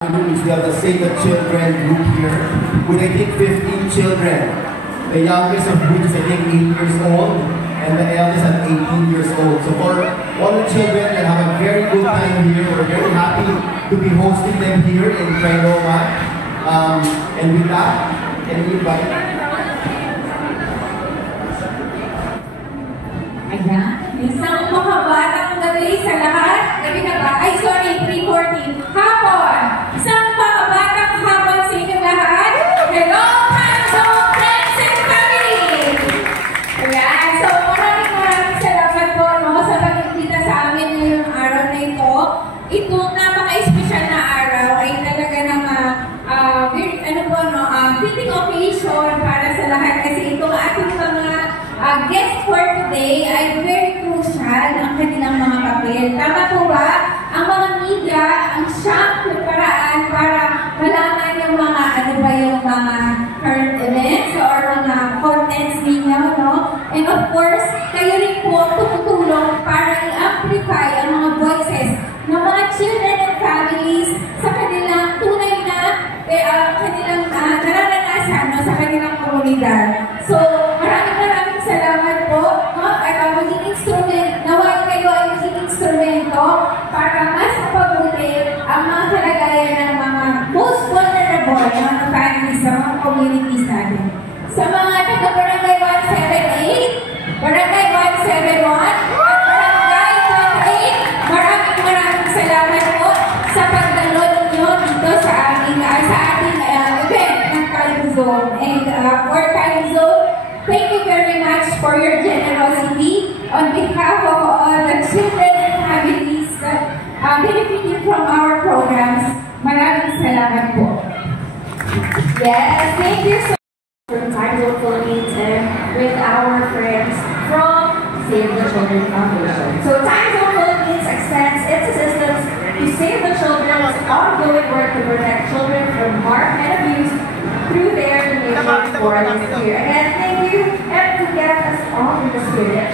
We have the Save the Children group here with I think 15 children. The youngest of which is I think 8 years old and the eldest at 18 years old. So for all the children that have a very good time here, we're very happy to be hosting them here in Trinoma. And with that, can we invite? Ayan. Isang makabatang gabi sa lahat. Gabi na ba? Ay, sorry, 3:14. Hapon! Isang makabatang hapon sa inyo lahat. Hello, time zone friends and family! Ayan. So, maraming salamat po sa pag-imbita sa amin ngayong araw na ito. Itong napaka-espesyal na araw ay talaga fitting occasion para sa lahat kasi itong ating mga guest for today ay very crucial ang kanilang mga papel. Tama po ba? Ang mga media, ang siyang paraan para malaman yung mga yung mga current events or mga contents ninyo, no? And of course, kayo rin po tumutulong para i-amplify ang mga voices ng mga children and families sa kanilang tunay na kanilang nararanasan sa kanilang komunidad. So, maraming salamat po, no? At maging instrument, naway kayo ay maging instrumento para mas mapabuti ang mga kalagayan ng mga most vulnerable na families sa mga communities natin. Sa mga taga-Barangay 178, Barangay 171, at Barangay 28, maraming salamat po sa pagdalo ninyo dito sa ating event ng Time Zone. And for Time Zone, thank you very much for your generosity on behalf of all the children and families that benefiting from our programs. Maraming salamat po. Yes, thank you so much from Time Zone Philippines and with our friends from Save the Children Foundation. So Time Zone Philippines extends its assistance to Save the Children's ongoing work to protect children from harm and abuse through their donation for this year. Again, thank you, and to get us all in the spirit,